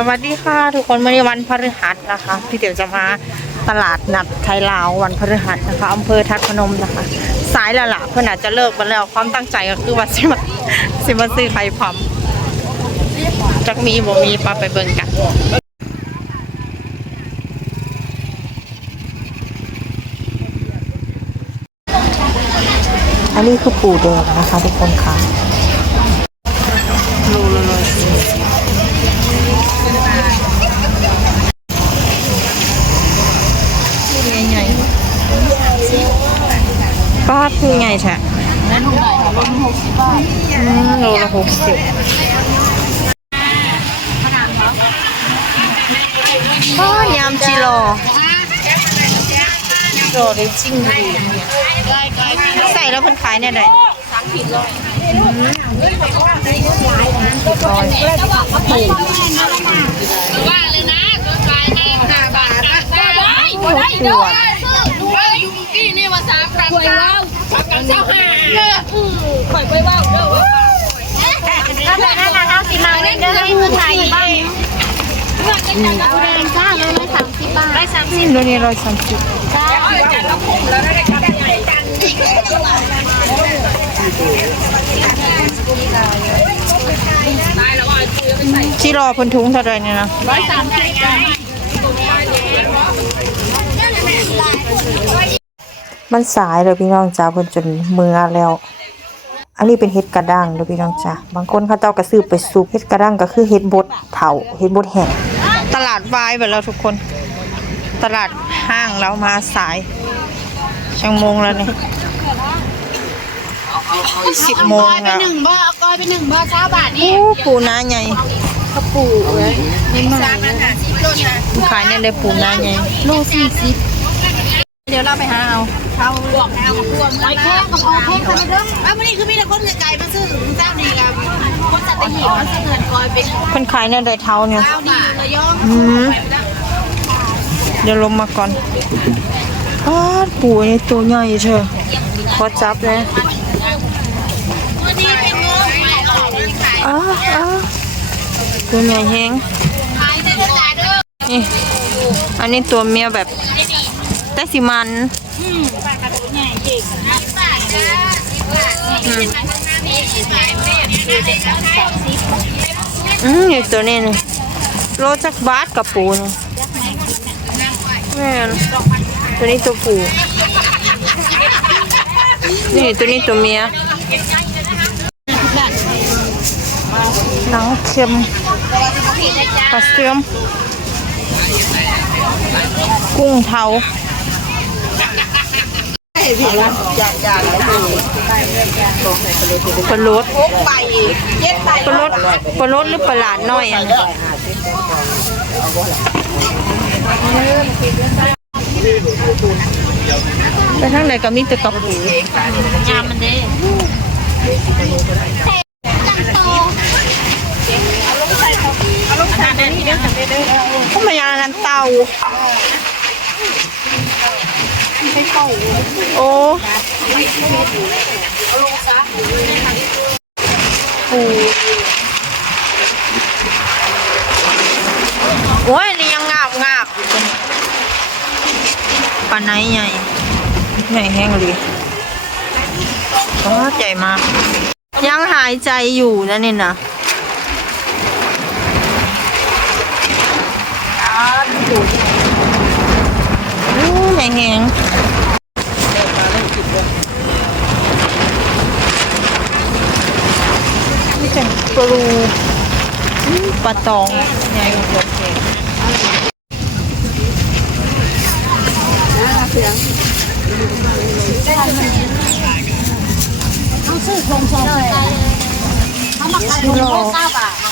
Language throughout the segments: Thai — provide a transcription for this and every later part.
สวัสดีค่ะทุกคนวันนี้วันพฤหัสนะคะ พี่เดี๋ยวจะมาตลาดนัดไทยลาววันพฤหัสนะคะอำเภอทัดพนมนะคะ สายละล่ะเพื่อนอาจจะเลิกไปแล้วความตั้งใจก็คือว่าสิมาสิมาซื้อไข่พำจักมีบ่มีปลาไปเบิ่งกันอันนี้คือปูแดงนะคะทุกคนค่ะ ป้าคือไงแท้อืมโลละหกสิบป้ายำจิโร่โรดิจิ้งดีใส่แล้วเพิ่นขายเนี่ยได้ร้อยว่าเลยนะตัวขายให้ห้าบาทนะได้ได้ กี่นี่ว่าสามพันสามกันเจ้าห้าข่อยไปว่าเด้อว่าถ้าแบบนั้นนะเอาสิมาเล่นเด้อให้เงินไทยบ้างเอาแดงจ้าเลยละสามสิบบาทได้สามสิบตัวนี้ร้อยสามสิบจ้าจัดแล้วคุ้มแล้วได้กันใหญ่กันได้แล้วว่าคือไปใส่จิโร่เพิ่นถุงเท่าไรเนี่ยนะร้อยสามสิบ มันสายเลยพี่น้องจ้าเพิ่นจนเมื่อแล้ว อันนี้เป็นเห็ดกระด้างเลยพี่น้องจ้าบางคนเขาเจ้าก็ซื้อไปซุปเห็ดกระด้างก็คือเห็ดบดเถาเห็ดบดแห้งตลาดวายไปแล้วทุกคน ตลาดห้างแล้วมาสายช่างโมงแล้วเนี่ยสิบโมงไปแล้วหนึ่งบ่เอาก้อยไปหนึ่งบ่เช้าบาทนี่โอ้ปูนาใหญ่ปูเลยนี่มาสามพันห้าสิบโลนะขายเนี่ยได้ปูนาใหญ่โลสี่สิบ เดี๋ยวเราไปหาเอาเขาบวกเอารวมแล้วแค่กับออกแค่กันเด้ออ้าววันนี้คือมีแต่คนไกลมาซื้อเจ้านี่กับคนสัตหีบมาซื้อเงินก้อยเป็นเพิ่นขายเนี่ยเท่าเนี่ยเจ้านี่ระยองอืมเดี๋ยวลงมาก่อนอ้าดปูนี่ตัวใหญ่เธอขอจับเลยวันนี้เป็นงินไม่ออกเลยขายอ้าอ้าตัวใหญ่แฮงขายได้เท่าไหร่เด้อนี่อันนี้ตัวเมียแบบ แต่สิมันอืมปลากระปุก่งนะบาทจ้าสิบบาทนี่สิบบาทแม่นี่ได้สามสิบอืมนี่ตัวนี้นี่โลจักบาทกับปูนี่แม่นตัวนี้ตัวปูนี่ตัวนี้ตัวเมียหนังเค็มปลาเสื่อมกุ้งเทา ปลาลดไปเย็ดไปปลาลดปลาลดหรือปลาหลาดน้อยอะไปทางไหนก็มีแต่กระปูงามมันเด้ก็มยางนั้นเตา โอ้ปูโอ้ยนี่ยังงาบงาบปลาไหนใหญ่ใหญ่แห้งเลยโอ้ใหญ่มาก ยังหายใจอยู่นะเนี่ยนะ อู้ แหงแหงนี่เป็นปลูอื้อปลาตองใหญ่กว่าชิโลเก้าบาทป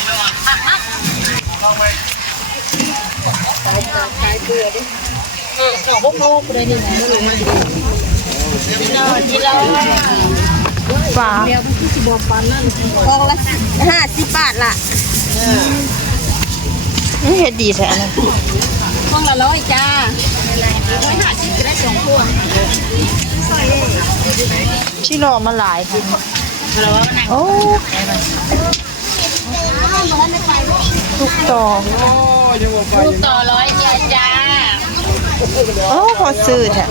ลากองละห้าสิบบาทล่ะอื้อเฮ็ดดีแท้นะกองละร้อยจ้าร้อยห้าสิบได้สองพวงชิโลมาหลายทีโอ้ไม่ไปลูกต่อลูกต่อร้อยเดียจ้า โอ้พอซื้อแท้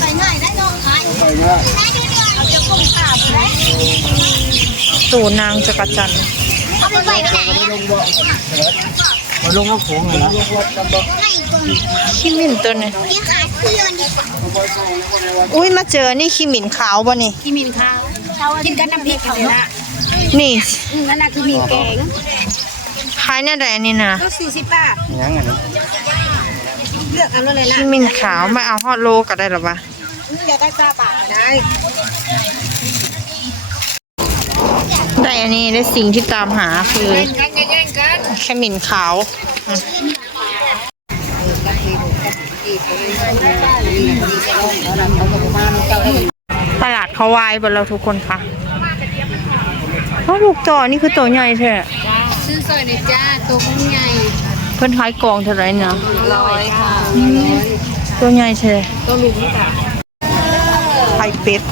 ใส่ง่ายได้น้องขายใส่ง่ายเอาจะกุ้งขาบไหมตูนางจักรจันทร์เอาไปใส่ไปไหนมาลงน้ำโขงเลยนะให้กุ้งขี้หมิ่นตัวนี้ที่หาซื้อนี่อุ้ยมาเจอนี่ขี้หมิ่นขาวบ่นี่ที่มินข้าวกินกันน้ำพริกเขาเนาะนี่นั่นน่ะคือมินแกงขายเนี่ยใดอันนี้นะก็สี่สิบบาทยังไงเลือกเอาเลยนะขี้หมิ่นขาวไม่เอาฮอดโลก็ได้หรอปะอยากได้ซาบะก็ได้ ได้อันนี้ได้สิ่งที่ตามหาคือกันแย่งกันขมิ้นขาวอะตลาดเขาวายบนเราทุกคนค่ะเพราะลูกต่อนี่คือตัวใหญ่แท้ซื้อซอยในจ้าตัวกุ้งใหญ่ เพิ่นขายกองเท่าไหร่เนาะร้อยค่ะตัวใหญ่แท้ตัวลุงนี่ค่ะไข่เป็ด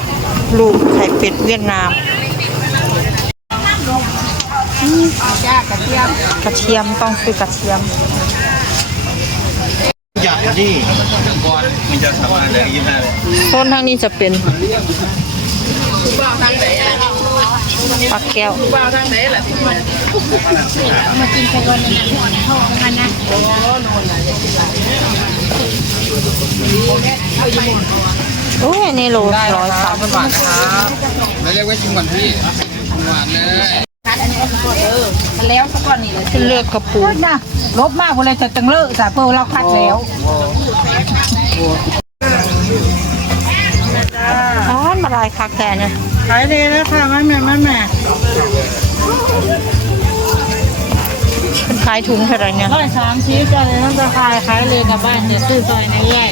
ลูกไข่เป็ดเวียดนามจ้ากระเทียมกระเทียมต้องซื้อกระเทียมอยากที่ก่อนมันจะทำอะไรยี่ห้าโซนทางนี้จะเป็น ปลาแก้วมากินไปวันนี้พ่อกันนะโอ้ยอันนี้โลร้อยสามบาทครับไม่เรียกว่าชิมก่อนพี่หวานเลยมันแล้วสักก่อนนี่เลยที่เลือกกระปูนะลบมากเลยจะจังเลิกแต่เปิลเราคัดแล้ว ร้านมาลายคาแกเนี่ยขายดีแล้วค่ะแม่แม่แม่แม่เป็นขายถุงเท่าไหร่เนี่ยร้อยสามชิ้นจะเลยน้ำตาคายขายเลยกับบ้านจะซื้อซอยในใหญ่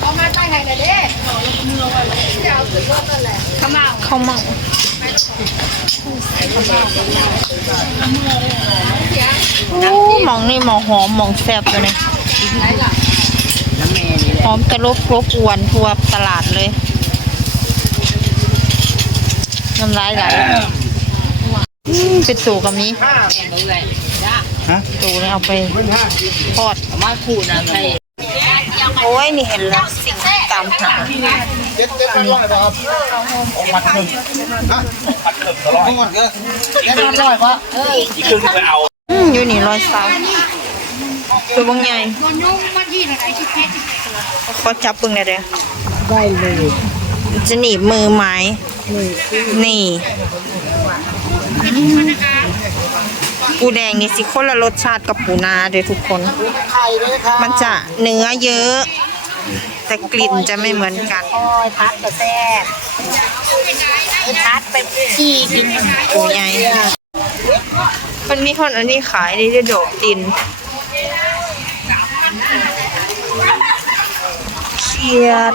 เอามาตั้งไงกันเด้ข้าวเมา โอ้หมองนี่หมองหอมหมองแซ่บเลยเนี่ยหอมตะลบครบอวนทั่วตลาดเลย น้ำลายไหลอืมเป็นตูกับนี้ฮะตูเนี่ยเอาไปทอดมาขูดนะใคร โอ้ยนี่เห็นแล้วสิ่งที่ตามหาเจ็ดเจ็ดพันร้อยครับผัดถึงฮะผัดถึงตลอดเยอะเจ็ดพันร้อยปะอีกครึ่งไปเอาอืมอยู่นี่ร้อยสามตัวบางใหญ่เพชรเขาจับปึงได้เด้อได้เลยจะหนีบมือไม้นี่ ปูแดงนี่สิคนละรสชาติกับปูนาเด้อทุกคน ไข่เลยค่ะมันจะเนื้อเยอะ แต่กลิ่นจะไม่เหมือนกันคอยพัดกระแซ่บไอ้พัดไปขี้กินปูใหญ่มันมีคนอันนี้ขายนี่จะโดดดินเขียด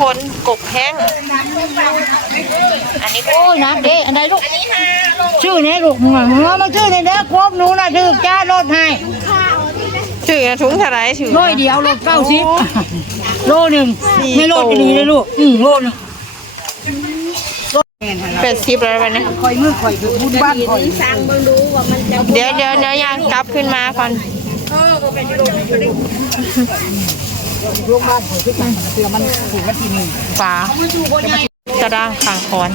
คนกบแห้ง อันนี้โอ้ยนะเด้อันใดลูก ชื่อนี้ลูกมึงอะมึงเอามาชื่อในเด้อครบหนูนะถือจ้าลดให้ถือถุงเท่าไหรถือร้อยเดียวลดเก้าสิบโลหนึ่งสี่ไม่ลดโตดีเลยลูกอืมโลหนึ่งเป็ดซิบแล้ววันนี้คอยมือคอยดูบุญบ้านคอยเดี๋ยวเดี๋ยวเดี๋ยวยังกลับขึ้นมาก่อนลู กบ้านคอยขึ้นมาเสือมันถูกวันที่หนึ่งฝากระด้างขางคอน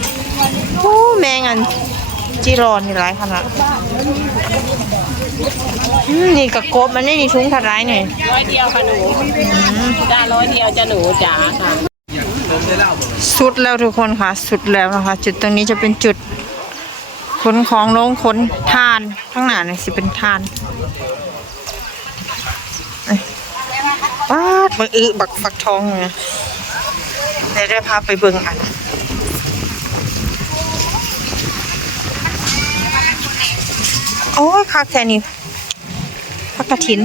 โอ้แมงอันจีรอนนี่หลายขนาดนี่กระโกบมันนี่นี่ถุงเท่าไหรนี่ร้อยเดียวค่ะหนูจ้าร้อยเดียวจะหนูจ๋าค่ะสุดแล้วทุกคนค่ะ สุดแล้วนะคะ จุดตรงนี้จะเป็นจุดขนของลงขนทานข้างหน้าเนี่ยสิเป็นทานเอ้ย ว้าดบักอึบักฟักทองเนี่ยเดี๋ยวได้พาไปเบิ่งอันโอ้ยคักแค่นี้พักกระถิน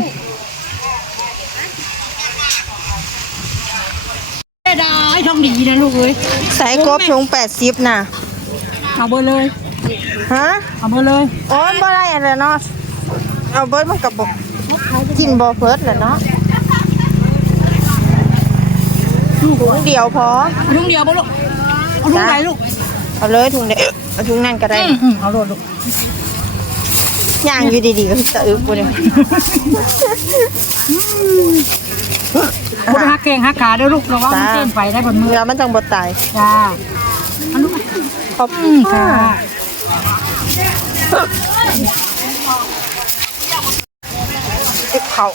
ได้ได้ทองดีนะลูกเอ้ยใส่กบถุงแปดสิบน่ะ เอาเบอร์เลย ฮะ เอาเบอร์เลย โอ้ยบ่ได้อะไรเนาะ เอาเบิร์ดมันกับบกกินบ่เบิร์ดแหละเนาะ ถุงเดียวพอถุงเดียวบ่ลูกเอาถุงไหนลูกเอาเลยถุงเดียวเอาถุงนั่นก็ได้อืมเอาโลดลูกย่างอยู่ดีๆก็สะอึกกูเนี่ยคุณฮักเก่งฮักขาเด้อลูกระวังมันเต้นไปได้บนมือเนื้อมันต้องบดตายจ้าเอาลูกขอบอืคุณมค่ะติบเขา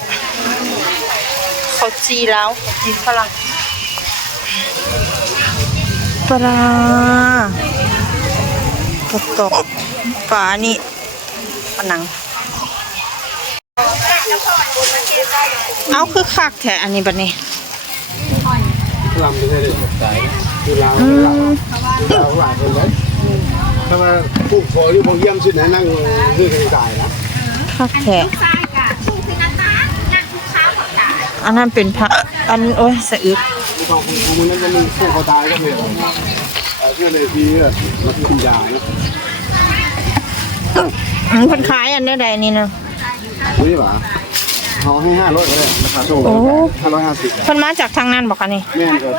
เขาจีแล้วเขาจีฝรั่ง ปลากระตกปลานี่ปลาหนัง เอาคือคักแท้อันนี้บัดนี้ลำไม่ใช่เลยตายคือลาวลาวลาวหลายคนเลยถ้ามาปลูกโฟอยู่พวกเยี่ยมสุดนะนั่งคือกันตายนะคักแท้อันนั้นเป็นพระอันโอ้ยสะอึก ของของมันนั่นจะมีพวกเขาตายก็เลยเพื่อนในทีมากินยานะอืมคนขายอันได้ใดนี่นะนี่หว่าเขาให้ห้าร้อยก็ได้ราคาโชว์ห้าร้อยห้าสิบคนมาจากทางนั้นบอกกันนี่แม่ก็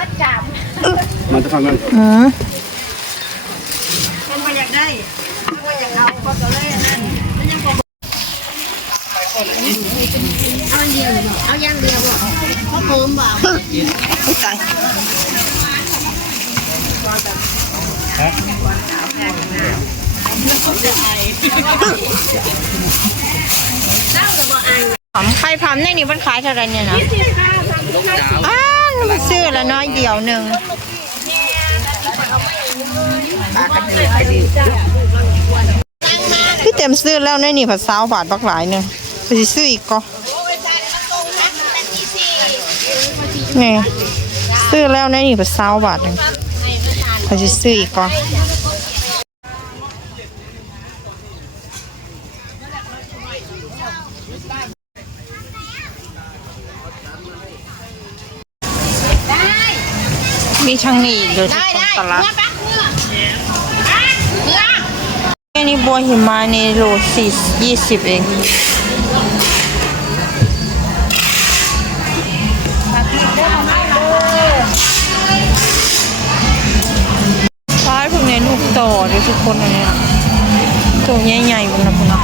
มันจะทำนั้นอืมเอาอ ย่างเดียวบ่เขาเพิ่มบ่เข้าใจผำใครผำในนี่มันขายเท่าไรเนี่ยนะอ้าวมันซื้อล้วน้อยเดียวหนึ่งพี่เต็มซื้อแล้วในนี่ผัดซาวบาทบักหลายหนึ่ง สิซื้ออีกก็นี่ซื้อแล้วนะนี่เป็นเศร้าบาทหนึงเขาจะซื้ออีกก่อนมีช่างนี้อีกเลยทุกคนตลาดอันนี้บัวหิมะนี่โลสี่ยี่สิบเอง ทุกคนอันเนี้ยตัวใหญ่ๆมันนะพวกนะ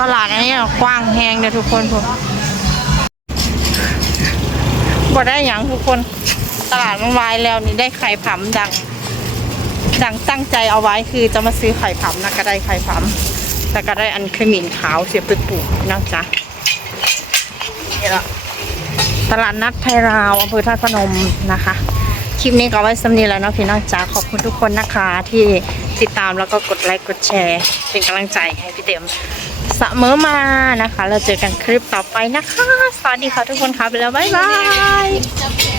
ตลาดอันนี้กว้างแหงเลยทุกคนพวกบ่ได้หยังทุกคน ตลาดมันวายแล้วนี่ได้ไข่ผำดัง ดังตั้งใจเอาไว้คือจะมาซื้อไข่ผำนะก็ได้ไข่ผำแล้วก็ได้อันขมิ้นขาวเสียบไปปลูกนะจ๊ะนี่ละ ตลาดนัดไทยราวอำเภอท่าตุพนมนะคะ คลิปนี้ก็ไว้สำนีแล้วเนาะพี่น้องจ๋าขอบคุณทุกคนนะคะที่ติดตามแล้วก็กดไลค์กดแชร์ เป็นกำลังใจให้พี่เต็มเสมอมานะคะ เราเจอกันคลิปต่อไปนะคะ สวัสดีค่ะทุกคนค่ะไปแล้วบ๊ายบาย